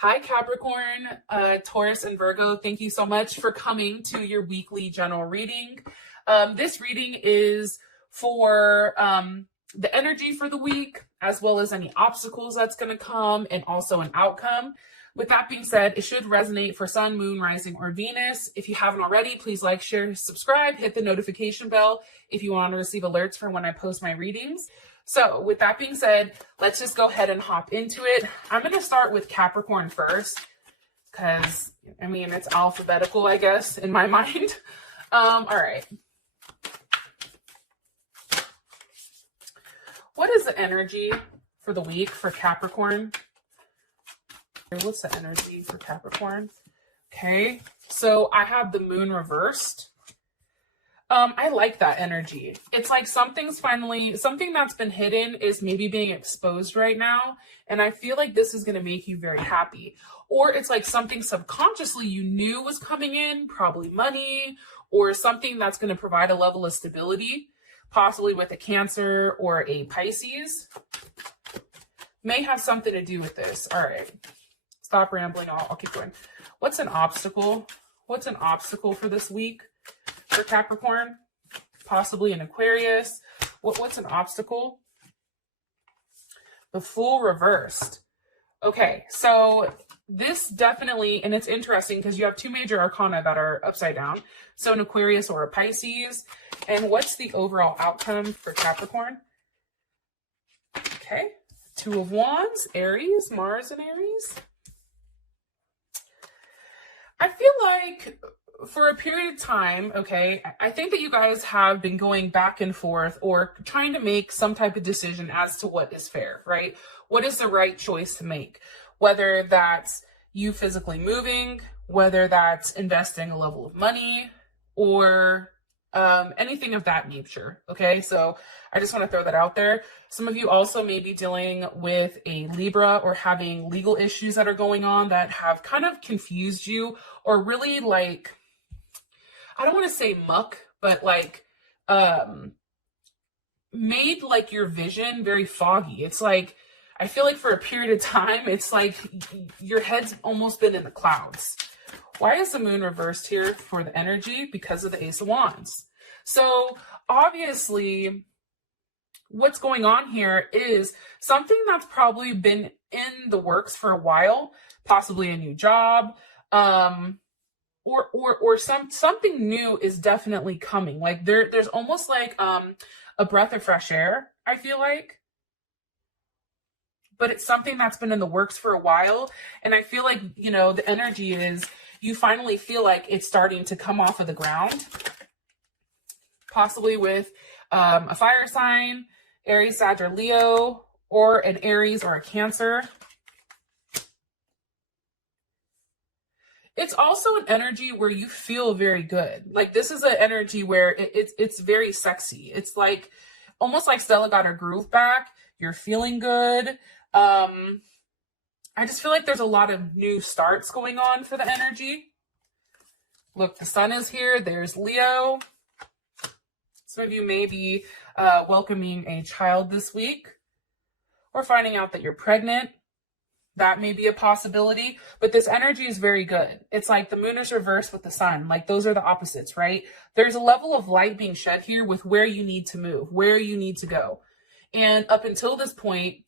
Hi, Capricorn, Taurus, and Virgo. Thank you so much for coming to your weekly general reading. This reading is for the energy for the week, as well as any obstacles that's going to come, and also an outcome. With that being said, it should resonate for Sun, Moon, Rising, or Venus. If you haven't already, please like, share, subscribe, hit the notification bell if you want to receive alerts for when I post my readings. So with that being said, let's just go ahead and hop into it. I'm going to start with Capricorn first because, I mean, it's alphabetical, I guess, in my mind. All right. What is the energy for the week for Capricorn? What's the energy for Capricorn? Okay, so I have the moon reversed. I like that energy. It's like something that's been hidden is maybe being exposed right now. And I feel like this is going to make you very happy. Or it's like something subconsciously you knew was coming in, probably money, or something that's going to provide a level of stability, possibly with a Cancer or a Pisces. May have something to do with this. All right. Stop rambling. I'll keep going. What's an obstacle? What's an obstacle for this week for Capricorn? Possibly an Aquarius. What's an obstacle? The Fool reversed. Okay, so this definitely, and it's interesting because you have two major arcana that are upside down. So an Aquarius or a Pisces. And what's the overall outcome for Capricorn? Okay, Two of Wands, Aries, Mars and Aries. I feel like for a period of time, okay, I think that you guys have been going back and forth or trying to make some type of decision as to what is fair, right? What is the right choice to make? Whether that's you physically moving, whether that's investing a level of money, or anything of that nature, okay? So I just want to throw that out there. Some of you also may be dealing with a Libra or having legal issues that are going on that have kind of confused you or really like, I don't want to say muck, but like made like your vision very foggy. It's like, I feel like for a period of time, it's like your head's almost been in the clouds. Why is the moon reversed here for the energy? Because of the Ace of Wands. So obviously what's going on here is something that's probably been in the works for a while, possibly a new job, or something new is definitely coming. Like there's almost like a breath of fresh air, I feel like. But it's something that's been in the works for a while. And I feel like, you know, the energy is you finally feel like it's starting to come off of the ground. Possibly with a fire sign, Aries, Sag, or Leo, or an Aries or a Cancer. It's also an energy where you feel very good. Like this is an energy where it's very sexy. It's like almost like Stella got her groove back. You're feeling good. I just feel like there's a lot of new starts going on for the energy. Look, the sun is here. There's Leo. Some of you may be welcoming a child this week or finding out that you're pregnant. That may be a possibility, but this energy is very good. It's like the moon is reversed with the sun. Like those are the opposites, right? There's a level of light being shed here with where you need to move, where you need to go. And up until this point,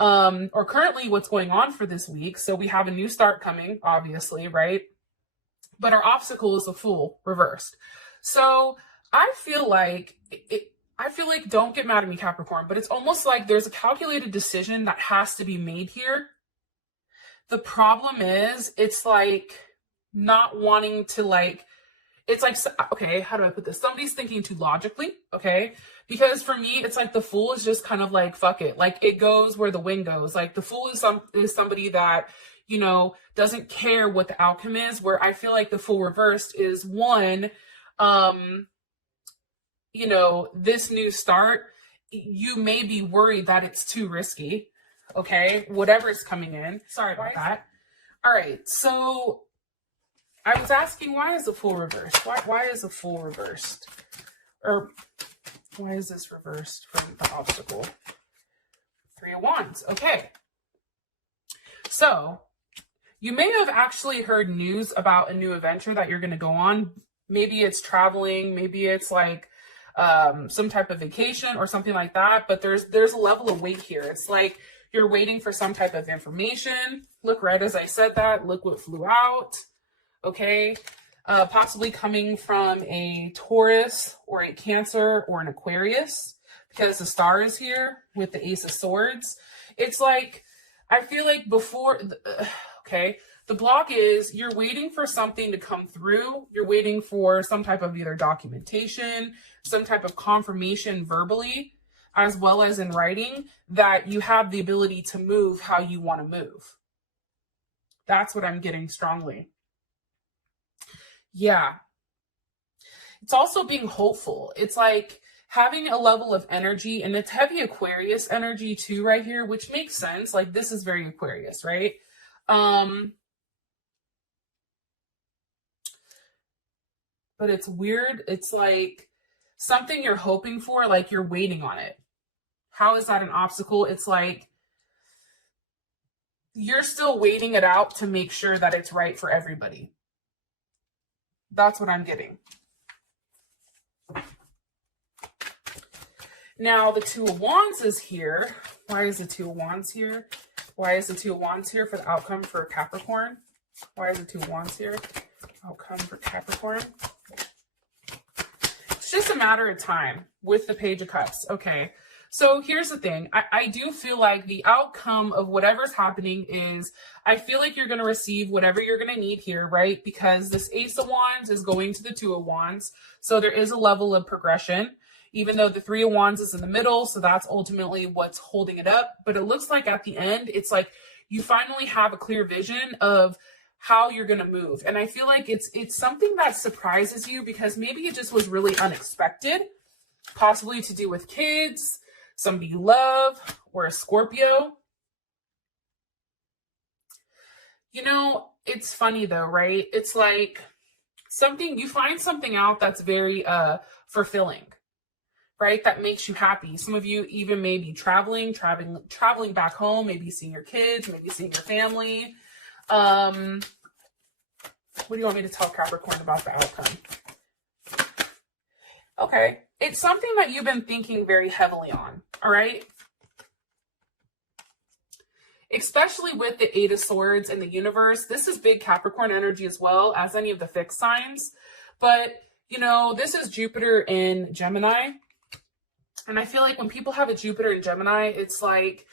or currently what's going on for this week. So we have a new start coming, obviously, right? But our obstacle is the Fool reversed. So I feel like don't get mad at me, Capricorn, but it's almost like there's a calculated decision that has to be made here. The problem is it's like not wanting to like, it's like, okay, how do I put this? Somebody's thinking too logically, okay? Because for me, it's like the Fool is just kind of like, fuck it. Like it goes where the wind goes. Like the Fool is somebody that, you know, doesn't care what the outcome is, where I feel like the Fool reversed is one, you know, this new start, you may be worried that it's too risky, okay? Whatever is coming in. Sorry about that. All right, so I was asking, why is the Fool reversed? Why is the Fool reversed? Or why is this reversed from the obstacle? Three of Wands. Okay. So You may have actually heard news about a new adventure that you're going to go on. Maybe it's traveling, maybe it's like some type of vacation or something like that. But there's a level of wait here. It's like you're waiting for some type of information. Look, right as I said that, look what flew out. Okay. Possibly coming from a Taurus or a Cancer or an Aquarius, because the star is here with the Ace of Swords. It's like, I feel like before, okay, the block is you're waiting for something to come through. You're waiting for some type of either documentation, some type of confirmation verbally, as well as in writing, that you have the ability to move how you want to move. That's what I'm getting strongly. Yeah. It's also being hopeful. It's like having a level of energy, and it's heavy Aquarius energy too right here, which makes sense. Like this is very Aquarius, right? But it's weird. It's like something you're hoping for, like you're waiting on it. How is that an obstacle? It's like you're still waiting it out to make sure that it's right for everybody. That's what I'm getting. Now, the Two of Wands is here. Why is the Two of Wands here? Why is the Two of Wands here for the outcome for Capricorn? Why is the Two of Wands here? Outcome for Capricorn. It's just a matter of time with the Page of Cups. Okay. So here's the thing. I do feel like the outcome of whatever's happening is, I feel like you're going to receive whatever you're going to need here, right? Because this Ace of Wands is going to the Two of Wands. So there is a level of progression, even though the Three of Wands is in the middle. So that's ultimately what's holding it up. But it looks like at the end, it's like you finally have a clear vision of how you're going to move. And I feel like it's something that surprises you, because maybe it just was really unexpected, possibly to do with kids, somebody you love, or a Scorpio. You know, it's funny though, right? It's like something, you find something out that's very fulfilling, right? That makes you happy. Some of you even may be traveling back home, maybe seeing your kids, maybe seeing your family. What do you want me to tell Capricorn about the outcome? Okay. It's something that you've been thinking very heavily on, all right? Especially with the Eight of Swords and the universe. This is big Capricorn energy as well as any of the fixed signs. But, you know, this is Jupiter in Gemini. And I feel like when people have a Jupiter in Gemini, it's like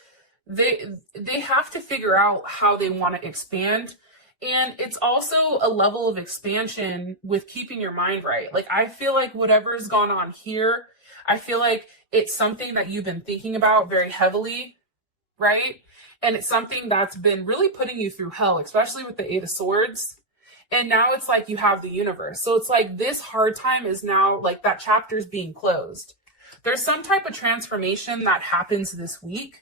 they have to figure out how they want to expand. And it's also a level of expansion with keeping your mind right. Like, I feel like whatever's gone on here, I feel like it's something that you've been thinking about very heavily, right? And it's something that's been really putting you through hell, especially with the Eight of Swords. And now it's like you have the universe. So it's like this hard time is now like that chapter is being closed. There's some type of transformation that happens this week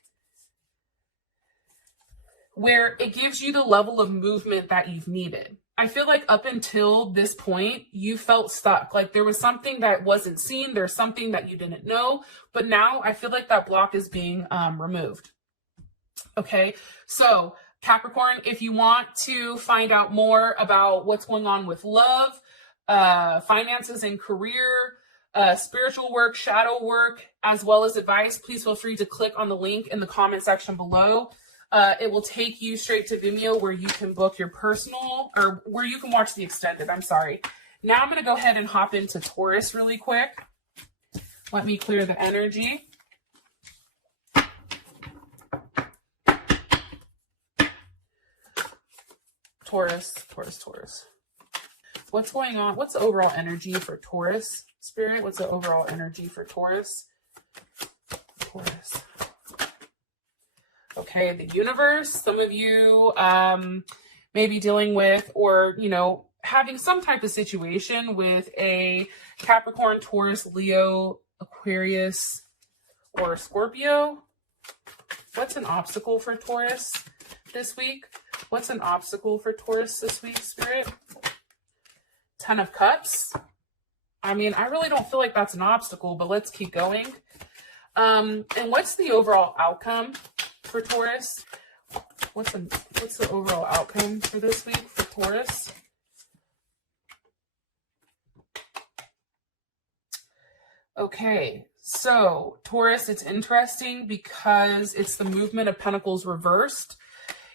where it gives you the level of movement that you've needed. I feel like up until this point, you felt stuck. Like there was something that wasn't seen. There's something that you didn't know. But now I feel like that block is being removed. Okay, so Capricorn, if you want to find out more about what's going on with love, finances and career, spiritual work, shadow work, as well as advice, please feel free to click on the link in the comment section below. It will take you straight to Vimeo where you can book your personal, or where you can watch the extended. I'm sorry. Now I'm going to go ahead and hop into Taurus really quick. Let me clear the energy. Taurus. What's going on? What's the overall energy for Taurus, Spirit? What's the overall energy for Taurus? Taurus. Okay, the universe. Some of you may be dealing with, or, you know, having some type of situation with a Capricorn, Taurus, Leo, Aquarius, or Scorpio. What's an obstacle for Taurus this week? What's an obstacle for Taurus this week, Spirit? Ten of Cups. I mean, I really don't feel like that's an obstacle, but let's keep going. And what's the overall outcome for Taurus? What's the overall outcome for this week for Taurus? Okay, so Taurus, it's interesting because it's the movement of Pentacles reversed,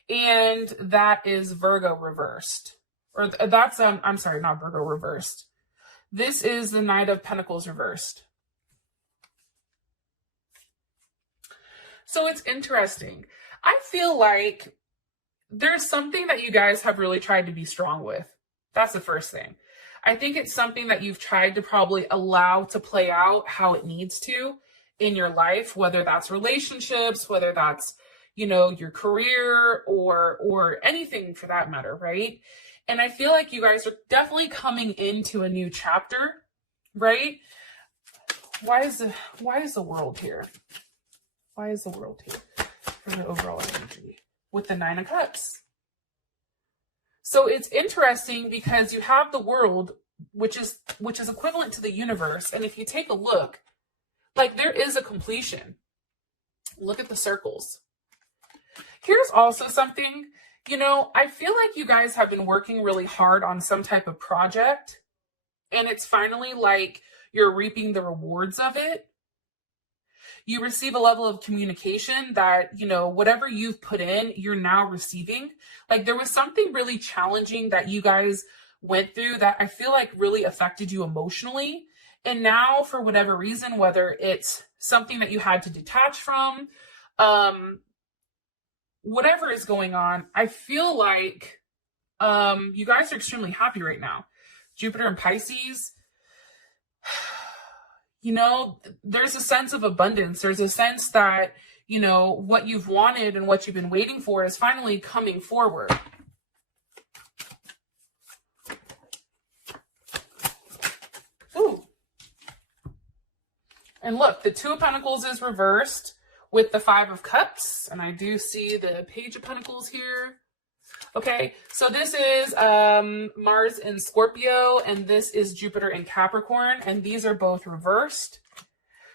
and that is Virgo reversed. Or that's, I'm sorry, not Virgo reversed. This is the Knight of Pentacles reversed. So it's interesting. I feel like there's something that you guys have really tried to be strong with. That's the first thing. I think it's something that you've tried to probably allow to play out how it needs to in your life, whether that's relationships, whether that's, you know, your career or anything for that matter, right? And I feel like you guys are definitely coming into a new chapter, right? Why is the world here? Why is the world here for the overall energy with the Nine of Cups? So it's interesting because you have the world, which is equivalent to the universe. And if you take a look, like there is a completion. Look at the circles. Here's also something, you know, I feel like you guys have been working really hard on some type of project, and it's finally like you're reaping the rewards of it. You receive a level of communication that, you know, whatever you've put in, you're now receiving. Like there was something really challenging that you guys went through that I feel like really affected you emotionally. And now for whatever reason, whether it's something that you had to detach from, whatever is going on, I feel like you guys are extremely happy right now. Jupiter and Pisces, you know, there's a sense of abundance. There's a sense that, you know, what you've wanted and what you've been waiting for is finally coming forward. Ooh. And look, the Two of Pentacles is reversed with the Five of Cups. And I do see the Page of Pentacles here. Okay, so this is Mars in Scorpio, and this is Jupiter in Capricorn, and these are both reversed.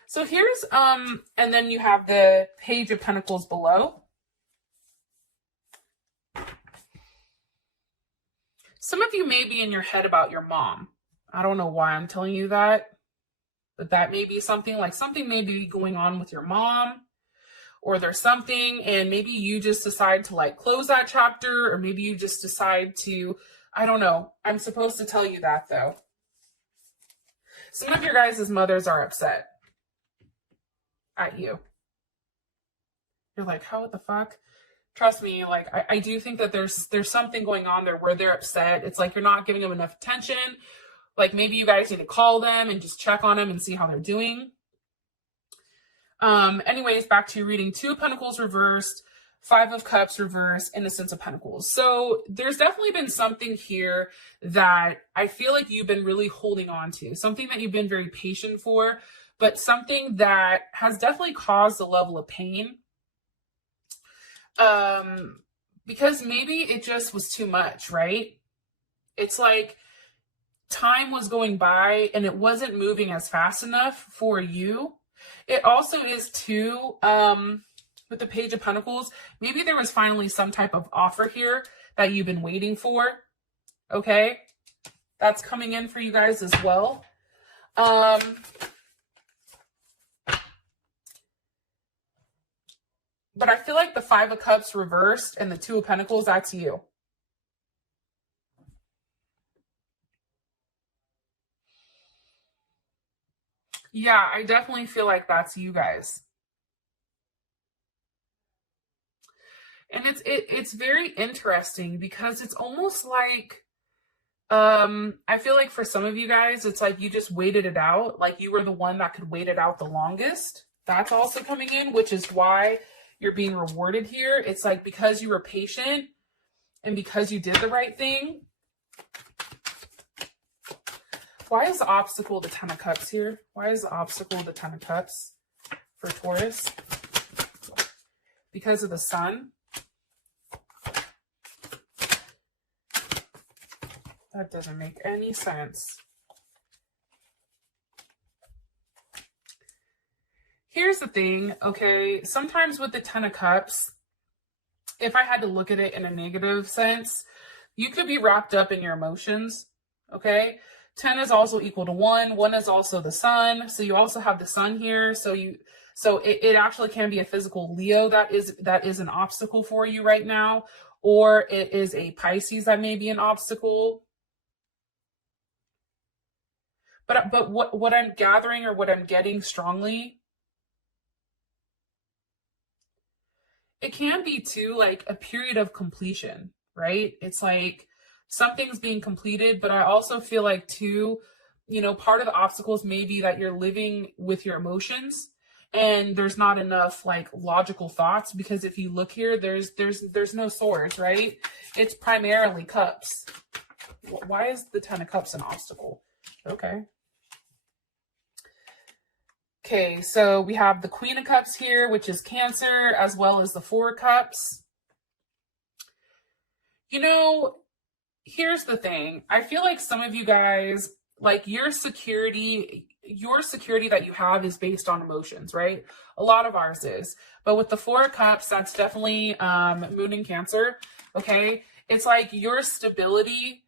So here's, and then you have the Page of Pentacles below. Some of you may be in your head about your mom. I don't know why I'm telling you that, but that may be something, like something may be going on with your mom. Or there's something and maybe you just decide to like close that chapter, or maybe you just decide to, I don't know. I'm supposed to tell you that though. Some of your guys' mothers are upset at you. You're like, how the fuck? Trust me, like I do think that there's something going on there where they're upset. It's like you're not giving them enough attention. Like maybe you guys need to call them and just check on them and see how they're doing. Anyways, back to reading. Two of Pentacles reversed, Five of Cups reversed, Innocence of Pentacles. So there's definitely been something here that I feel like you've been really holding on to, something that you've been very patient for, but something that has definitely caused a level of pain. Because maybe it just was too much, right? It's like time was going by and it wasn't moving as fast enough for you. It also is too, with the Page of Pentacles, maybe there was finally some type of offer here that you've been waiting for. Okay. That's coming in for you guys as well. But I feel like the Five of Cups reversed and the Two of Pentacles, that's you. Yeah, I definitely feel like that's you guys. And it's very interesting because it's almost like, I feel like for some of you guys, it's like you just waited it out. Like you were the one that could wait it out the longest. That's also coming in, which is why you're being rewarded here. It's like because you were patient and because you did the right thing. Why is the obstacle the Ten of Cups here? Why is the obstacle the Ten of Cups for Taurus? Because of the Sun. That doesn't make any sense. Here's the thing, okay? Sometimes with the Ten of Cups, if I had to look at it in a negative sense, you could be wrapped up in your emotions. Okay. 10 is also equal to 1. 1 is also the sun. So you also have the sun here. So it actually can be a physical Leo that is an obstacle for you right now, or it is a Pisces that may be an obstacle. But what I'm gathering, or what I'm getting strongly, it can be too like a period of completion, right? It's like something's being completed, but I also feel like too, part of the obstacles may be that you're living with your emotions and there's not enough like logical thoughts, because if you look here, there's no swords, right? It's primarily cups. Why is the 10 of cups an obstacle? Okay, so we have the Queen of Cups here, which is Cancer, as well as the 4 of Cups. Here's the thing. I feel like some of you guys, like your security that you have is based on emotions, right? A lot of ours is. But with the 4 of Cups, that's definitely Moon in Cancer, okay? It's like your stability,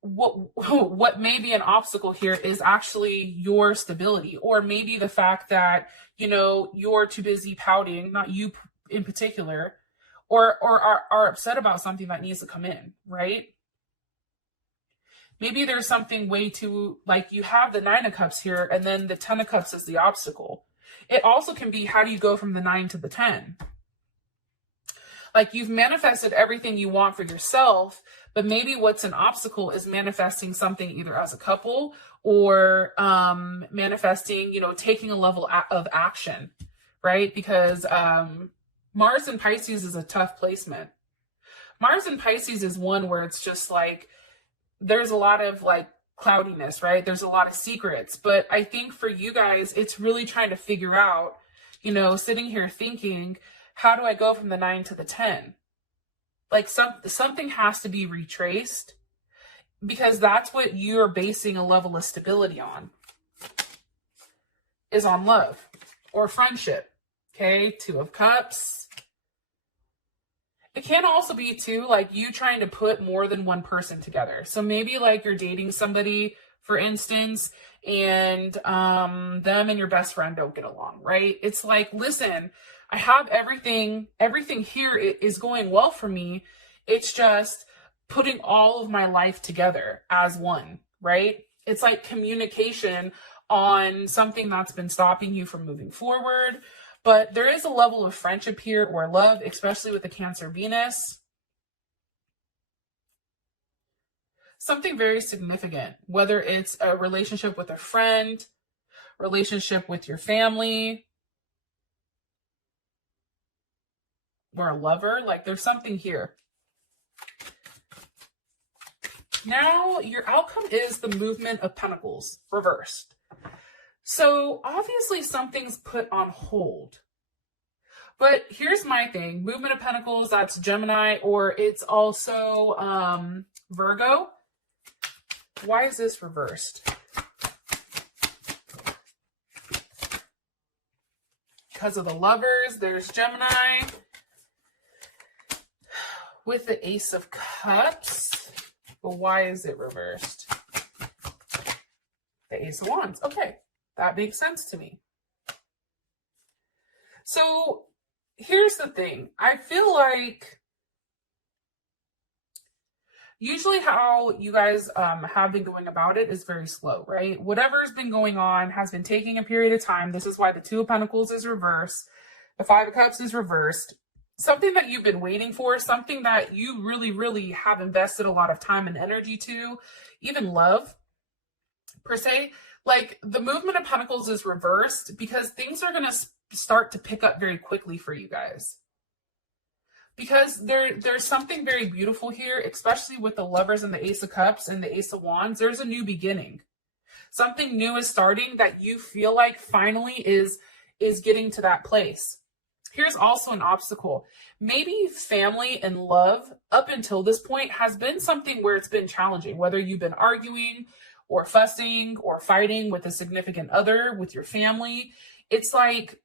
what may be an obstacle here is actually your stability, or maybe the fact that you're too busy pouting, not you in particular, or are upset about something that needs to come in, right? Maybe there's something way too, like you have the 9 of Cups here, and then the 10 of Cups is the obstacle. It also can be, how do you go from the 9 to the 10? Like you've manifested everything you want for yourself, but maybe what's an obstacle is manifesting something either as a couple, or manifesting, taking a level of action, right? Because Mars in Pisces is a tough placement. Mars in Pisces is one where it's just like, there's a lot of like cloudiness, right? There's a lot of secrets, but I think for you guys, it's really trying to figure out, sitting here thinking, how do I go from the 9 to the 10? Like something has to be retraced, because that's what you're basing a level of stability on, is on love or friendship. Okay, 2 of Cups. It can also be too, like you trying to put more than one person together. So maybe like you're dating somebody, for instance, and them and your best friend don't get along, right? It's like, listen, I have everything here is going well for me. It's just putting all of my life together as one, right? It's like communication on something that's been stopping you from moving forward. But there is a level of friendship here, or love, especially with the Cancer Venus. Something very significant, whether it's a relationship with a friend, relationship with your family, or a lover. Like there's something here. Now your outcome is the Movement of Pentacles reversed. So obviously something's put on hold. But here's my thing. Movement of Pentacles, that's Gemini, or it's also Virgo. Why is this reversed? Because of the Lovers. There's Gemini with the Ace of Cups. But why is it reversed? The Ace of Wands. Okay. That makes sense to me. So here's the thing. I feel like usually how you guys have been going about it is very slow, right? Whatever's been going on has been taking a period of time. This is why the 2 of Pentacles is reversed. The 5 of Cups is reversed. Something that you've been waiting for, something that you really, really have invested a lot of time and energy to, even love, per se. Like the Movement of Pentacles is reversed because things are going to start to pick up very quickly for you guys. Because there's something very beautiful here, especially with the Lovers and the Ace of Cups and the Ace of Wands. There's a new beginning. Something new is starting that you feel like finally is getting to that place. Here's also an obstacle. Maybe family and love up until this point has been something where it's been challenging, whether you've been arguing or fussing or fighting with a significant other, with your family. It's like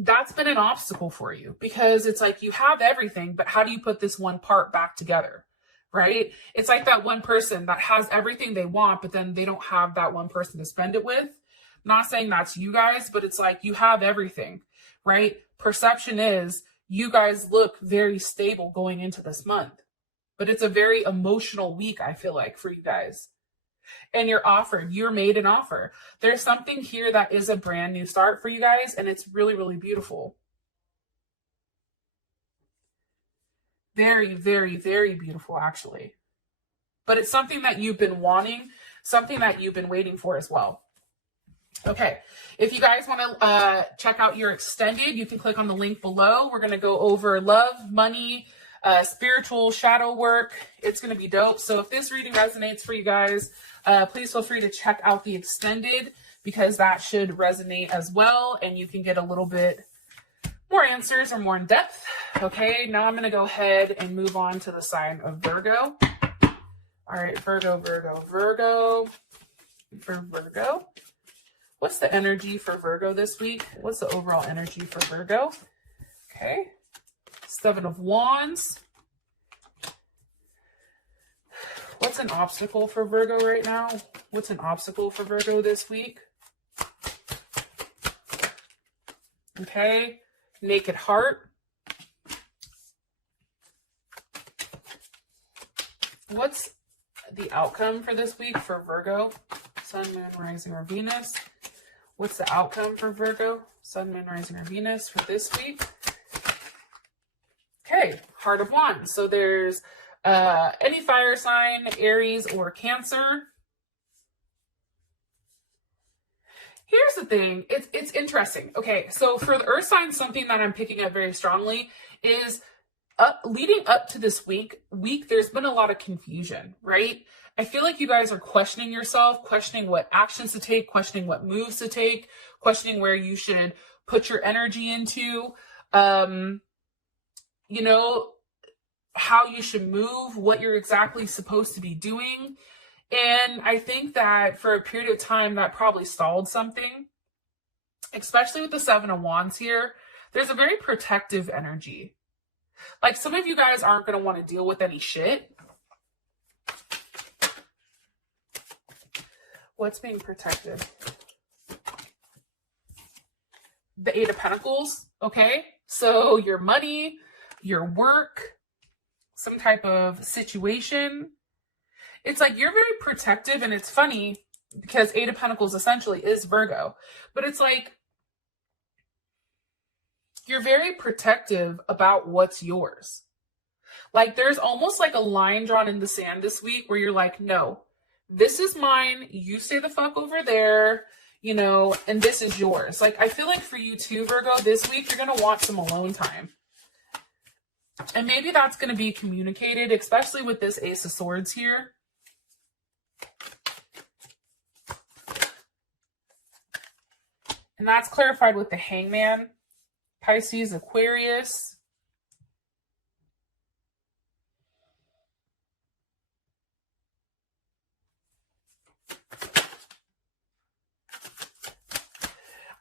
that's been an obstacle for you, because it's like you have everything, but how do you put this one part back together, right? It's like that one person that has everything they want, but then they don't have that one person to spend it with. I'm not saying that's you guys, but it's like you have everything, right? Perception is you guys look very stable going into this month, but it's a very emotional week, I feel like, for you guys. And you're made an offer. There's something here that is a brand new start for you guys, and it's really, really beautiful. Very, very, very beautiful, actually. But it's something that you've been wanting, something that you've been waiting for as well. Okay, if you guys want to check out your extended, you can click on the link below. We're going to go over love, money, spiritual shadow work. It's going to be dope. So if this reading resonates for you guys, please feel free to check out the extended, because that should resonate as well, and you can get a little bit more answers or more in depth. Okay, now I'm going to go ahead and move on to the sign of Virgo. All right, Virgo. For Virgo, what's the energy for Virgo this week? What's the overall energy for Virgo? Okay, 7 of Wands. What's an obstacle for Virgo right now? What's an obstacle for Virgo this week? Okay, Naked Heart. What's the outcome for this week for Virgo? Sun, Moon, Rising, or Venus. What's the outcome for Virgo? Sun, Moon, Rising, or Venus for this week? Okay, Heart of Wands. So there's any fire sign, Aries or Cancer. Here's the thing, it's interesting. Okay, so for the earth signs, something that I'm picking up very strongly is leading up to this week, there's been a lot of confusion, right? I feel like you guys are questioning yourself, questioning what actions to take, questioning what moves to take, questioning where you should put your energy into, you know, how you should move, what you're exactly supposed to be doing. And I think that for a period of time that probably stalled something, especially with the 7 of Wands here. There's a very protective energy. Like, some of you guys aren't going to want to deal with any shit. What's being protected? The 8 of Pentacles, okay? So your money, your work, some type of situation. It's like you're very protective, and it's funny because 8 of Pentacles essentially is Virgo. But it's like you're very protective about what's yours. Like, there's almost like a line drawn in the sand this week where you're like, no, this is mine. You stay the fuck over there, you know, and this is yours. Like, I feel like for you too, Virgo, this week you're going to want some alone time. And maybe that's going to be communicated, especially with this Ace of Swords here. And that's clarified with the Hangman, Pisces, Aquarius.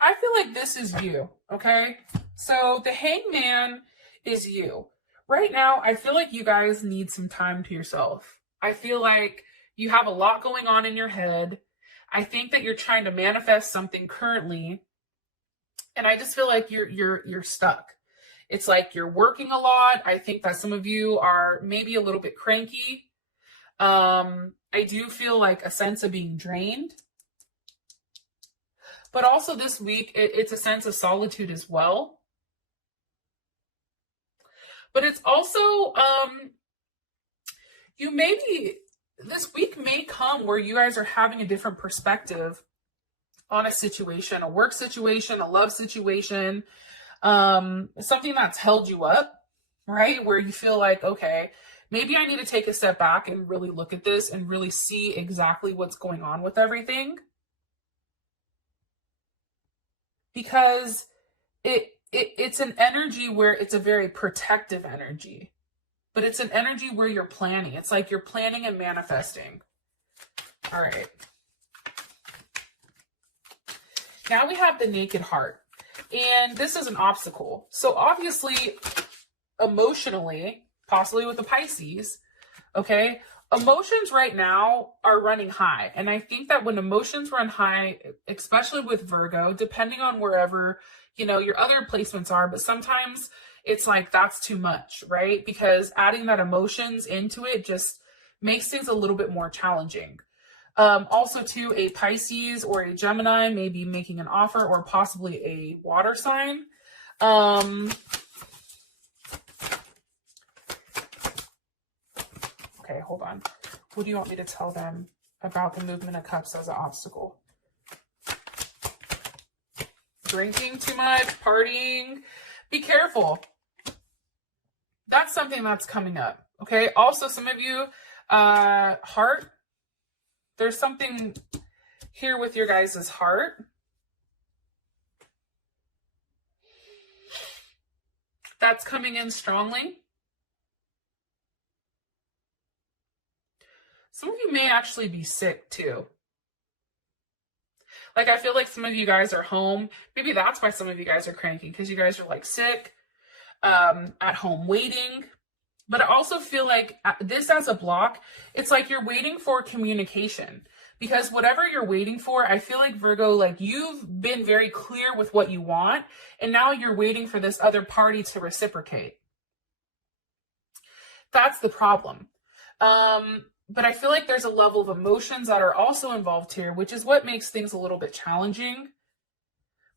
I feel like this is you, okay? So the Hangman is you. Right now, I feel like you guys need some time to yourself. I feel like you have a lot going on in your head. I think that you're trying to manifest something currently. And I just feel like you're stuck. It's like you're working a lot. I think that some of you are maybe a little bit cranky. I do feel like a sense of being drained. But also this week, it's a sense of solitude as well. But it's also, this week may come where you guys are having a different perspective on a situation, a work situation, a love situation, something that's held you up, right? Where you feel like, okay, maybe I need to take a step back and really look at this and really see exactly what's going on with everything. Because it's an energy where it's a very protective energy, but it's an energy where you're planning. It's like you're planning and manifesting. All right. Now we have the Naked Heart. And this is an obstacle. So obviously, emotionally, possibly with the Pisces, okay, emotions right now are running high. And I think that when emotions run high, especially with Virgo, depending on wherever, you know, your other placements are, but sometimes it's like that's too much, right? Because adding that emotions into it just makes things a little bit more challenging. Also, too, a Pisces or a Gemini may be making an offer, or possibly a water sign. Okay, hold on. What do you want me to tell them about the movement of cups as an obstacle? Drinking too much, partying. Be careful. That's something that's coming up. Okay. Also, some of you, heart. There's something here with your guys' heart. That's coming in strongly. Some of you may actually be sick too. Like, I feel like some of you guys are home. Maybe that's why some of you guys are cranky, because you guys are like sick, at home waiting. But I also feel like this as a block, it's like you're waiting for communication, because whatever you're waiting for, I feel like Virgo, like you've been very clear with what you want, and now you're waiting for this other party to reciprocate. That's the problem. But I feel like there's a level of emotions that are also involved here, which is what makes things a little bit challenging.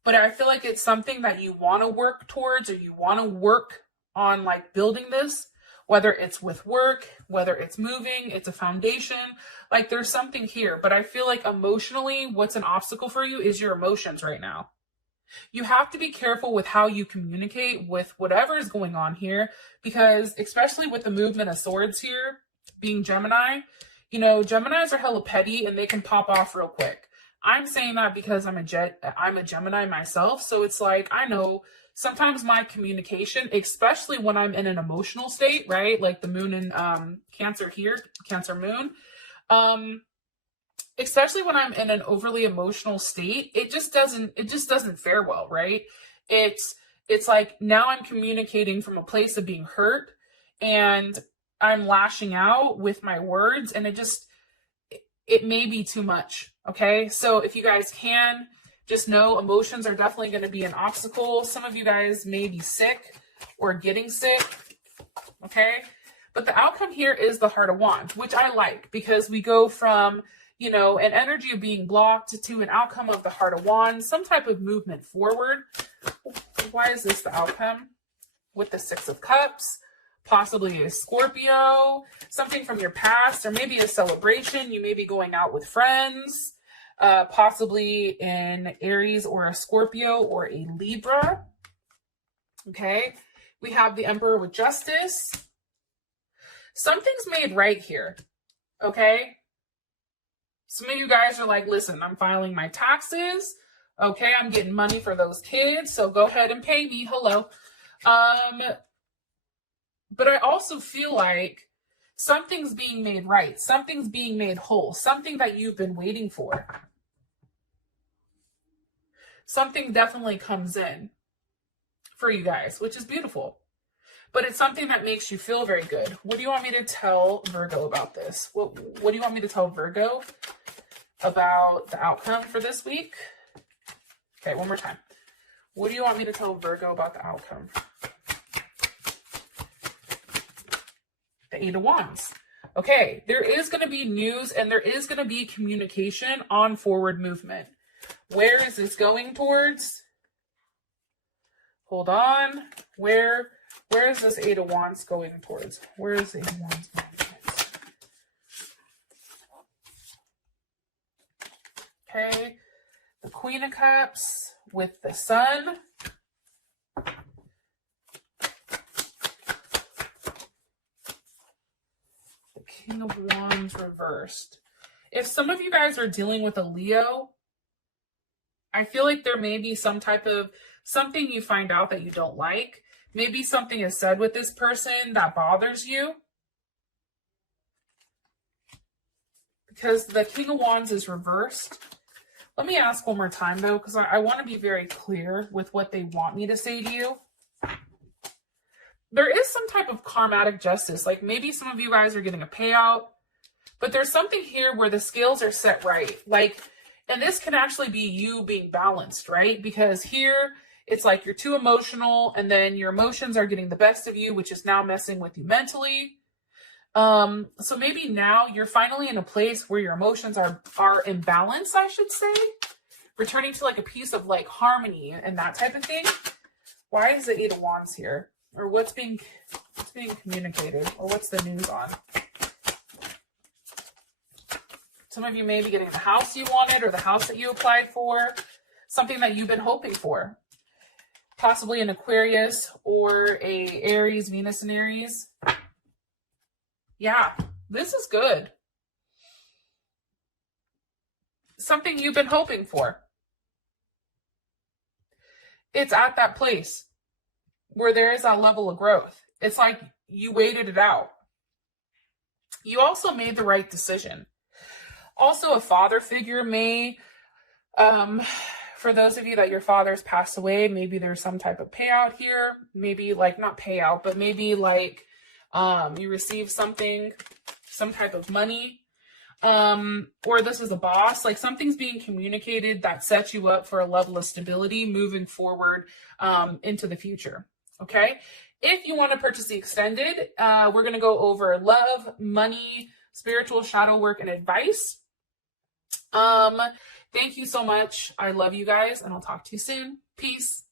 But I feel like it's something that you want to work towards, or you want to work on, like building this. Whether it's with work, whether it's moving, it's a foundation, like there's something here. But I feel like emotionally, what's an obstacle for you is your emotions right now. You have to be careful with how you communicate with whatever is going on here, because especially with the movement of swords here, being Gemini, you know, Geminis are hella petty and they can pop off real quick. I'm saying that because I'm a Gemini myself. So it's like, I know sometimes my communication, especially when I'm in an emotional state, right? Like the moon in Cancer here, Cancer moon. Especially when I'm in an overly emotional state, it just doesn't fare well, right? It's like now I'm communicating from a place of being hurt, and I'm lashing out with my words, and it may be too much. Okay. So if you guys can, just know emotions are definitely going to be an obstacle. Some of you guys may be sick or getting sick. Okay. But the outcome here is the Heart of Wands, which I like, because we go from, you know, an energy of being blocked to an outcome of the Heart of Wands, some type of movement forward. Why is this the outcome? With the Six of Cups, possibly a Scorpio, something from your past, or maybe a celebration. You may be going out with friends. Possibly in Aries or a Scorpio or a Libra. Okay. We have the Emperor with Justice. Something's made right here. Okay. Some of you guys are like, listen, I'm filing my taxes. Okay. I'm getting money for those kids. So go ahead and pay me. Hello. But I also feel like something's being made right. Something's being made whole. Something that you've been waiting for. Something definitely comes in for you guys, which is beautiful. But it's something that makes you feel very good. What do you want me to tell Virgo about this? What do you want me to tell Virgo about the outcome for this week? Okay, one more time. What do you want me to tell Virgo about the outcome? The Eight of Wands. Okay, there is going to be news, and there is going to be communication on forward movement. Where is this going towards? Hold on. Where is this Eight of Wands going towards? Where is the Eight of Wands going towards? Okay. The Queen of Cups with the Sun. The King of Wands reversed. If some of you guys are dealing with a Leo, I feel like there may be some type of something you find out that you don't like. Maybe something is said with this person that bothers you. Because the King of Wands is reversed. Let me ask one more time though, because I want to be very clear with what they want me to say to you. There is some type of karmatic justice. Like maybe some of you guys are getting a payout, but there's something here where the scales are set right. Like, and this can actually be you being balanced, right? Because here it's like you're too emotional and then your emotions are getting the best of you, which is now messing with you mentally. So maybe now you're finally in a place where your emotions are in balance, I should say, returning to like a piece of like harmony and that type of thing. Why is the 8 of Wands here? Or what's being communicated, or what's the news on? Some of you may be getting the house you wanted or the house that you applied for, something that you've been hoping for. Possibly an Aquarius or a Aries, Venus and Aries. Yeah, this is good. Something you've been hoping for. It's at that place where there is that level of growth. It's like you waited it out. You also made the right decision. Also, a father figure may, for those of you that your father's passed away, maybe there's some type of payout here. Maybe like, not payout, but maybe like you receive something, some type of money. Or this is a boss, like something's being communicated that sets you up for a level of stability moving forward into the future. Okay. If you want to purchase the extended, we're going to go over love, money, spiritual shadow work, and advice. Thank you so much. I love you guys, and I'll talk to you soon. Peace.